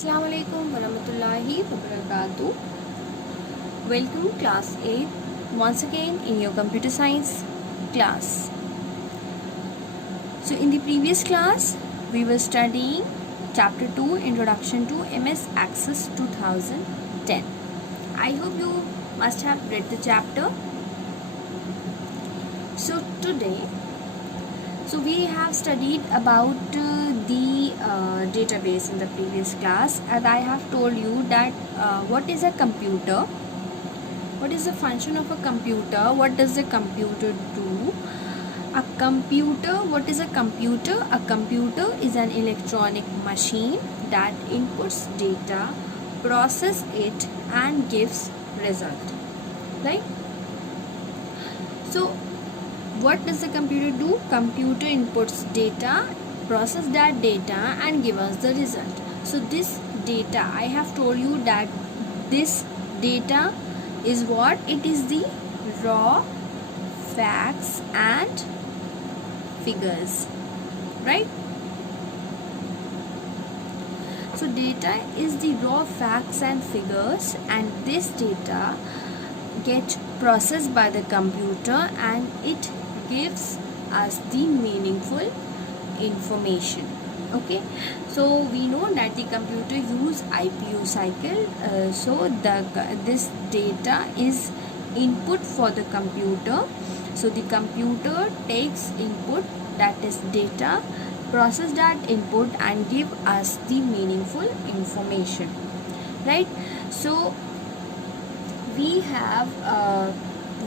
Assalamualaikum warahmatullahi wabarakatuh. Welcome class 8 once again in your computer science class. So in the previous class we were studying chapter 2 introduction to MS Access 2010. I hope you must have read the chapter. So today we have studied about the database in the previous class, and I have told you that what is a computer, what is the function of a computer, what does a computer do. A computer, what is a computer? A computer is an electronic machine that inputs data, process it and gives result, right? So what does the computer do? Computer inputs data, process that data and give us the result. So this data, I have told you that this data is what? It is the raw facts and figures, right? So data is the raw facts and figures, and this data gets processed by the computer and it gives us the meaningful information. Okay, so we know that the computer use IPU cycle. This data is input for the computer. So the computer takes input, that is data, process that input and give us the meaningful information, right? So we have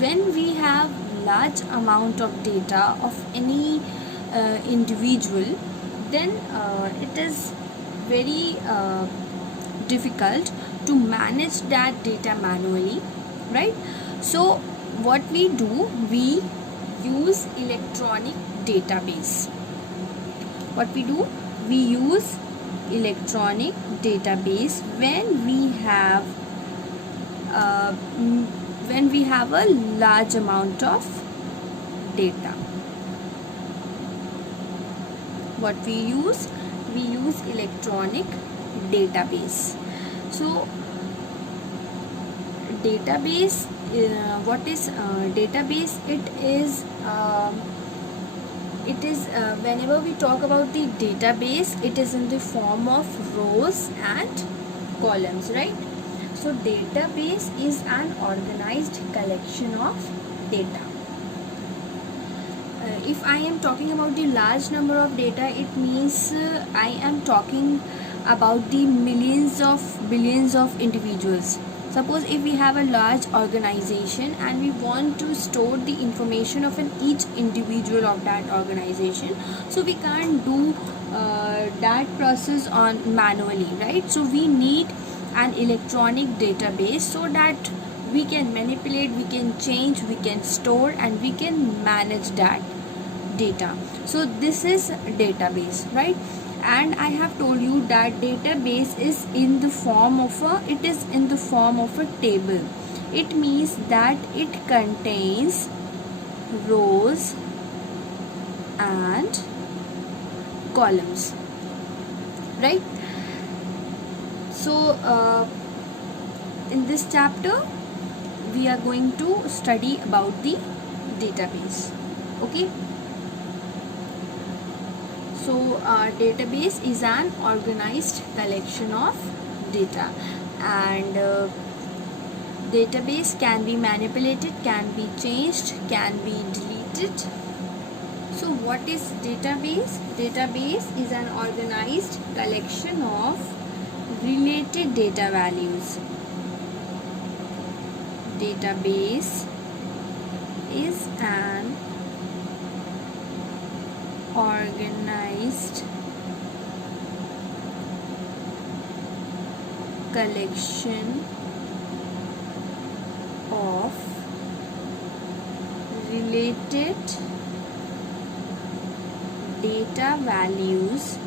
when we have large amount of data of any individual, then it is very difficult to manage that data manually, right? So what we do, we use electronic database. What we do, we use electronic database when we have a large amount of data. What we use electronic database. So database, what is database? It is whenever we talk about the database, it is in the form of rows and columns, right? So database is an organized collection of data. If I am talking about the large number of data, it means I am talking about the billions of individuals. Suppose if we have a large organization and we want to store the information of each individual of that organization, so we can't do that process on manually, right? So we need an electronic database so that we can manipulate, we can change, we can store and we can manage that data. So this is database, right? And I have told you that database is in the form of a table. It means that it contains rows and columns, right? So in this chapter we are going to study about the database. Okay, so database is an organized collection of data, and database can be manipulated, can be changed, can be deleted. So what is database? Database is an organized collection of related data values. Database is an organized collection of related data values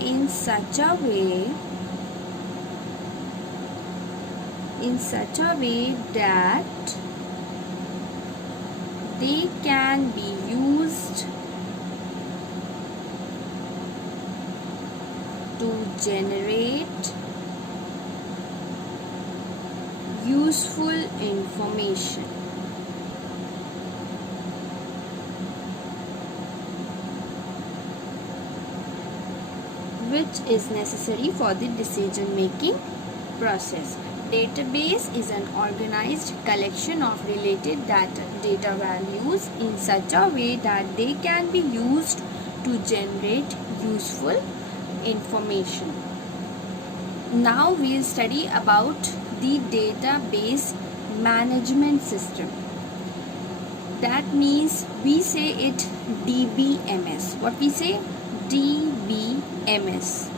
in such a way that they can be used to generate useful information. Which is necessary for the decision making process. Database is an organized collection of related data values in such a way that they can be used to generate useful information. Now we'll study about the database management system. That means we say it DBMS. What we say? DBMS,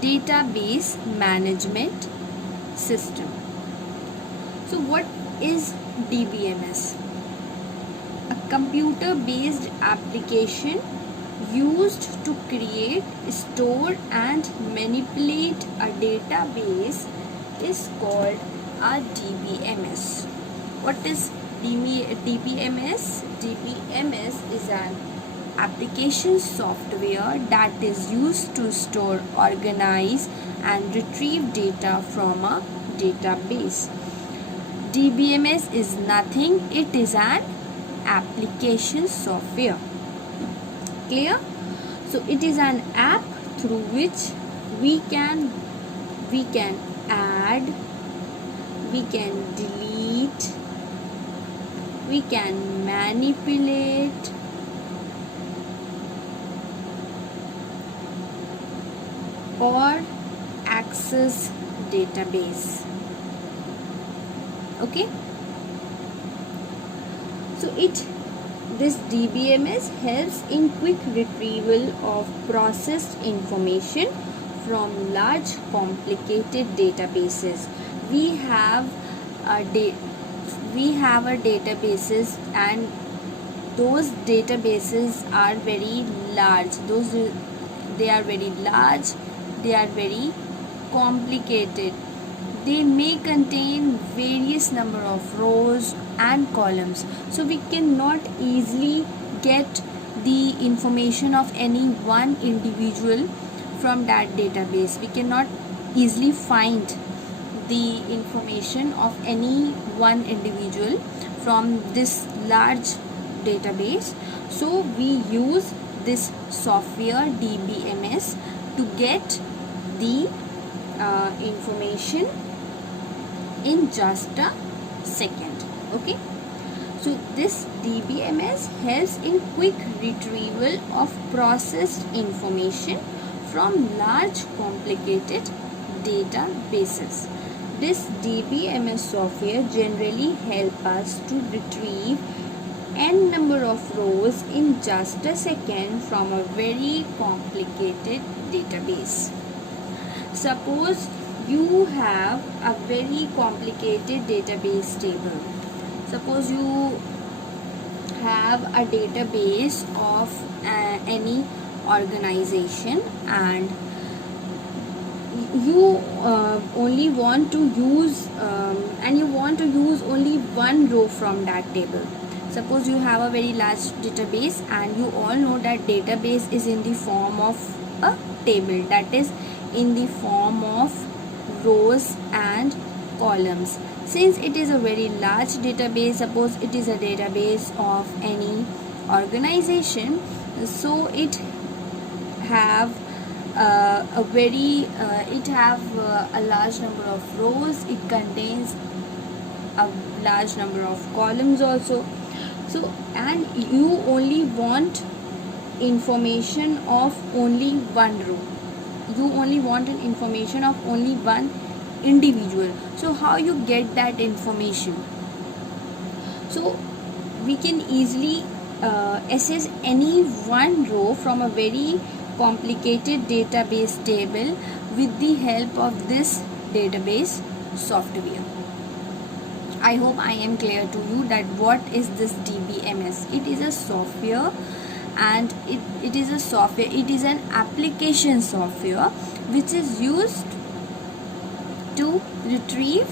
Database Management System. So what is DBMS? A computer-based application used to create, store and manipulate a database is called a DBMS. What is DBMS? DBMS is an application software that is used to store, organize and retrieve data from a database. DBMS is nothing, it is an application software. Clear? So it is an app through which we can add, we can delete, we can manipulate, or access database. Okay, so this DBMS helps in quick retrieval of processed information from large complicated databases. We have a databases, and those databases are very large. They are very large, they are very complicated. They may contain various number of rows and columns, so we cannot easily get the information of any one individual from that database. We cannot easily find the information of any one individual from this large database. So we use this software DBMS to get the information in just a second. Okay, so this DBMS helps in quick retrieval of processed information from large complicated databases. This DBMS software generally helps us to retrieve n number of rows in just a second from a very complicated database. Suppose you have a very complicated database table. Suppose you have a database of any organization, and you only want to use only one row from that table. Suppose you have a very large database, and you all know that database is in the form of a table, that is in the form of rows and columns. Since it is a very large database, suppose it is a database of any organization, so it have a large number of rows, it contains a large number of columns also. So, and you only want information of only one row, you only want an information of only one individual. So how you get that information? So we can easily access any one row from a very complicated database table with the help of this database software. I hope I am clear to you that what is this DBMS. It is a software, and it is an application software which is used to retrieve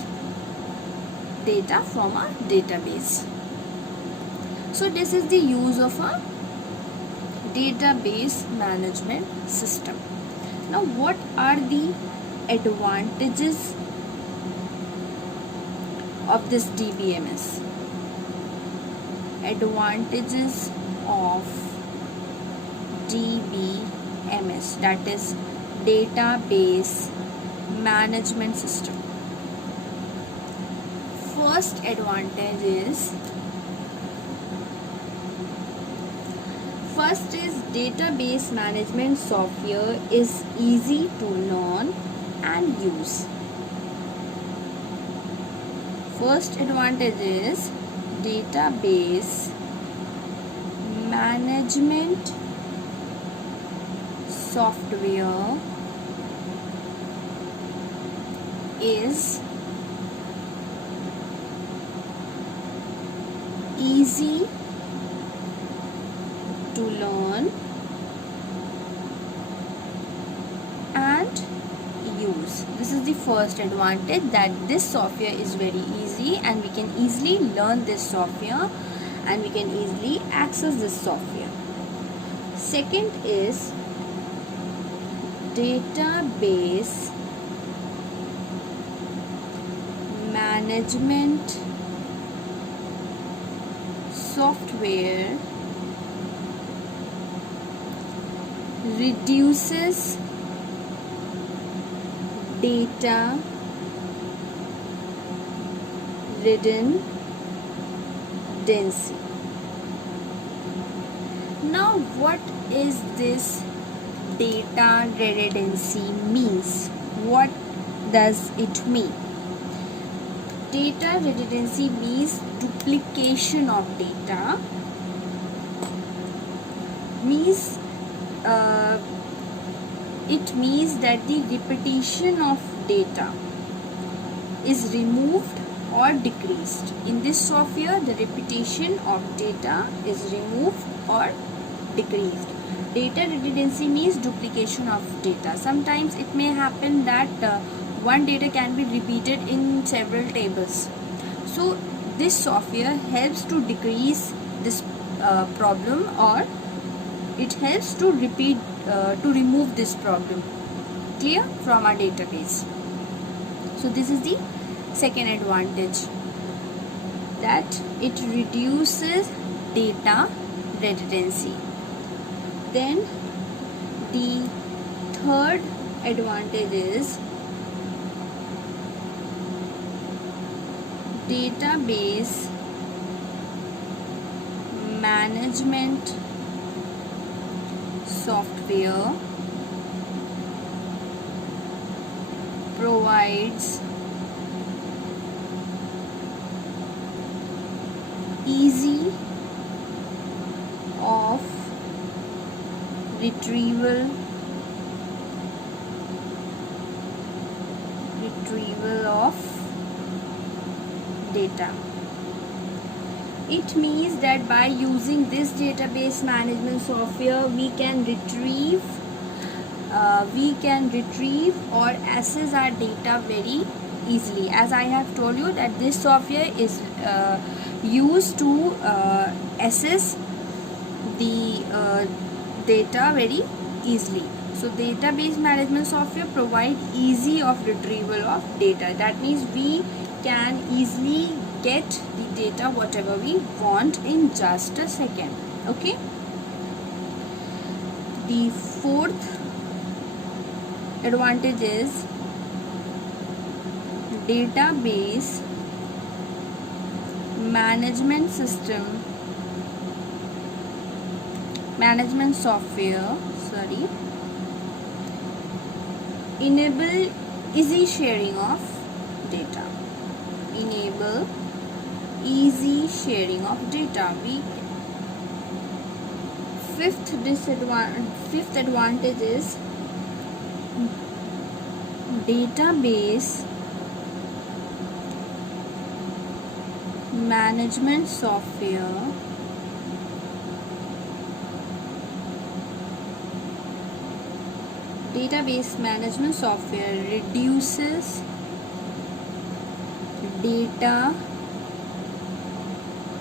data from a database. So this is the use of a database management system. Now, what are the advantages of this DBMS? Advantages of DBMS, that is database management system. First advantage is database management software is easy to learn and use. First advantage is database management software is easy to learn and use. This is the first advantage, that this software is very easy and we can easily learn this software and we can easily access this software. Second is database management software reduces data redundancy. Now, what is this data redundancy means? What does it mean? Data redundancy means duplication of data. It means that the repetition of data is removed or decreased. In this software, the repetition of data is removed or decreased. Data redundancy means duplication of data. Sometimes it may happen that one data can be repeated in several tables. So this software helps to decrease this problem, or it helps to remove this problem clear from our database. So this is the second advantage, that it reduces data redundancy. Then the third advantage is database management software provides easy of retrieval of data. It means that by using this database management software, we can retrieve or access our data very easily. As I have told you that this software is used to access the data very easily. So database management software provide easy of retrieval of data. That means we can easily get the data whatever we want in just a second. Okay. The fourth advantage is database management software enable easy sharing of data. Enable easy sharing of data. Fifth advantage is database management software reduces data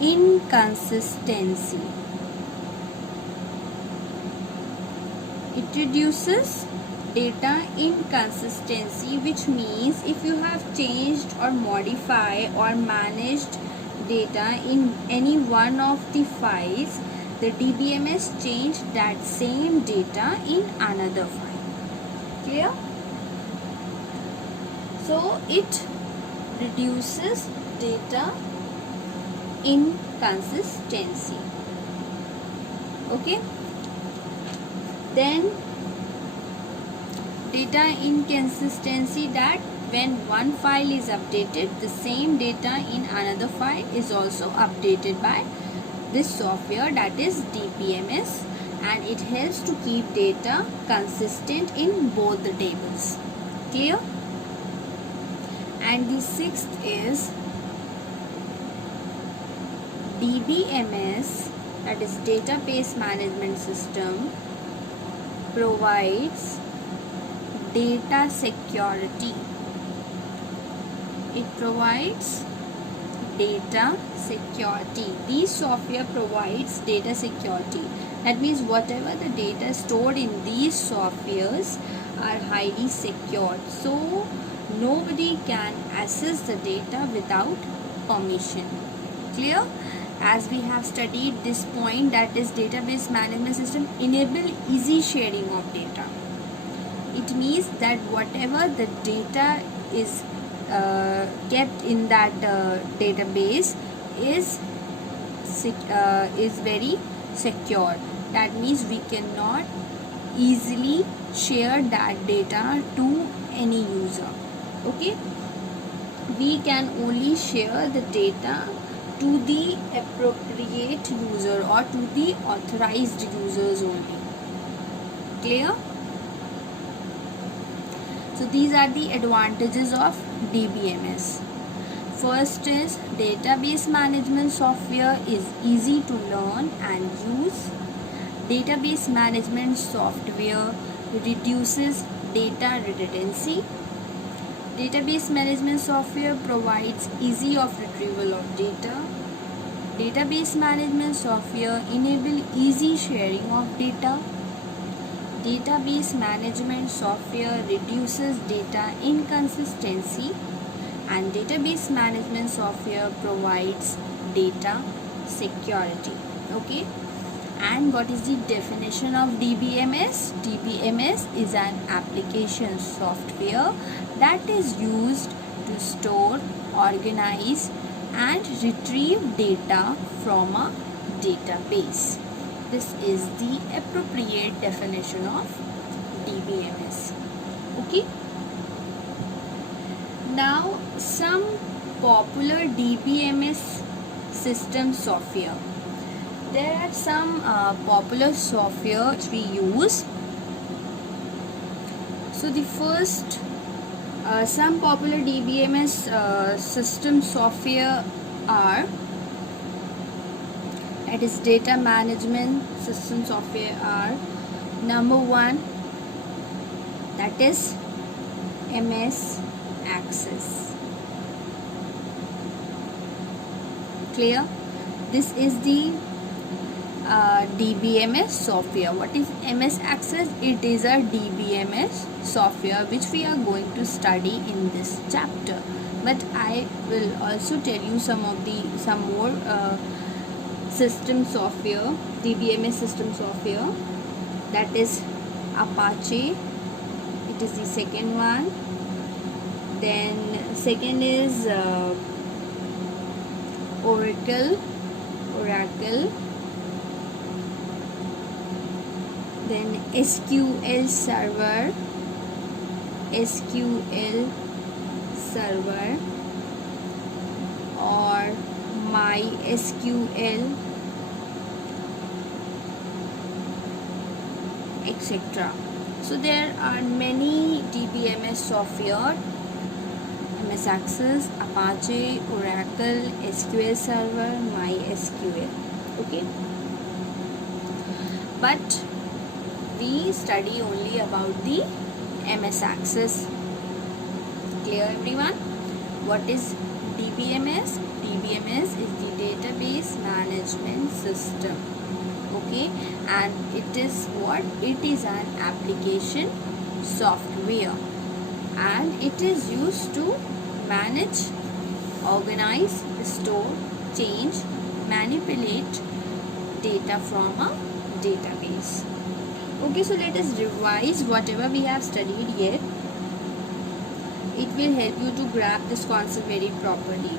inconsistency. It reduces data inconsistency, which means if you have changed or modified or managed data in any one of the files, the DBMS changed that same data in another file. Clear? So it reduces data inconsistency. Okay, then data inconsistency, that when one file is updated, the same data in another file is also updated by this software, that is DBMS, and it helps to keep data consistent in both the tables. Clear? And the sixth is DBMS, that is database management system, provides data security. It provides data security. This software provides data security. That means whatever the data stored in these softwares are highly secured. So nobody can access the data without permission. Clear? As we have studied this point, that is database management system enable easy sharing of data. It means that whatever the data is kept in that database is very secure. That means we cannot easily share that data to any user. Okay, we can only share the data to the appropriate user or to the authorized users only. Clear? So these are the advantages of DBMS. First is database management software is easy to learn and use. Database management software reduces data redundancy. Database management software provides ease of retrieval of data. Database management software enable easy sharing of data. Database management software reduces data inconsistency, and database management software provides data security. Okay, and what is the definition of DBMS? DBMS is an application software that is used to store, organize and retrieve data from a database. This is the appropriate definition of DBMS. Okay. Now some popular DBMS system software. There are some popular software which we use. So the first, some popular DBMS system software are, that is data management system software are, number one, that is MS Access. Clear? This is the DBMS software. What is MS Access? It is a DBMS software which we are going to study in this chapter. But I will also tell you some more system software, DBMS system software. That is Apache. It is the second one. Then second is Oracle. Then SQL Server, or MySQL, etc. So there are many DBMS software: MS Access, Apache, Oracle, SQL Server, MySQL. Okay, but we study only about the MS Access. Clear, everyone? What is DBMS? DBMS is the database management system. Okay, and it is what? It is an application software, and it is used to manage, organize, store, change, manipulate data from a database. Okay, so let us revise whatever we have studied here. It will help you to grasp this concept very properly.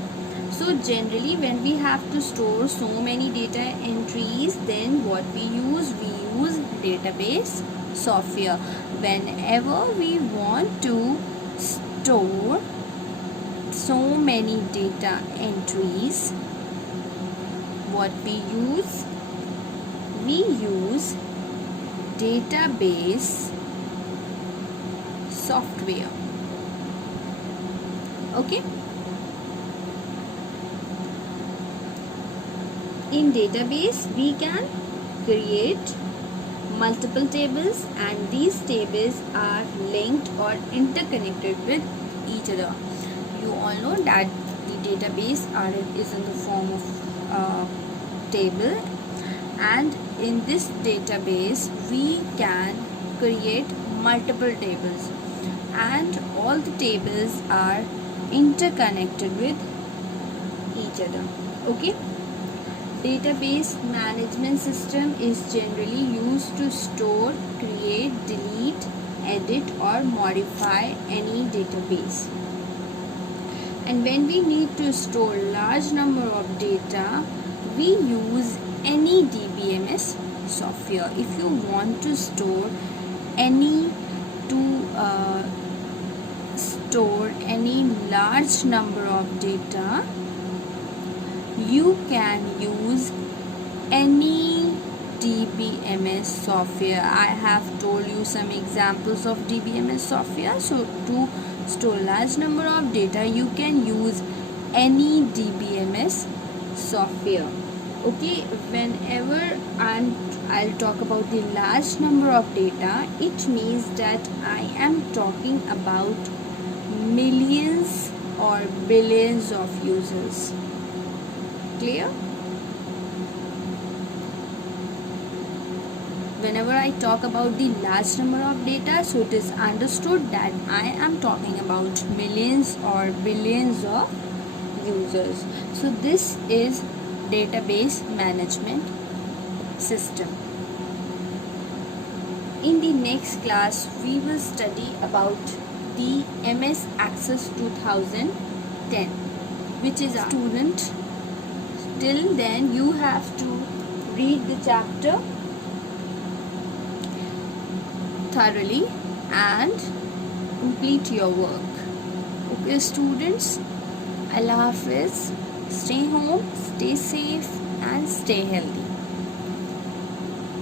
So generally when we have to store so many data entries, then what we use database software. Whenever we want to store so many data entries, what we use database software. Okay, in database we can create multiple tables, and these tables are linked or interconnected with each other. You all know that the database is in the form of table, and in this database we can create multiple tables, and all the tables are interconnected with each other. Okay, database management system is generally used to store, create, delete, edit or modify any database. And when we need to store large number of data, we use any DBMS software. If you want to store any large number of data, you can use any DBMS software. I have told you some examples of DBMS software. So to store large number of data, you can use any DBMS software. Okay, whenever I'll talk about the large number of data, it means that I am talking about millions or billions of users. Clear? Whenever I talk about the large number of data, so it is understood that I am talking about millions or billions of users. So this is database management system. In the next class, we will study about the MS Access 2010, which is a student. Till then, you have to read the chapter thoroughly and complete your work. Okay, students, Allah Hafiz. Stay home, stay safe and stay healthy.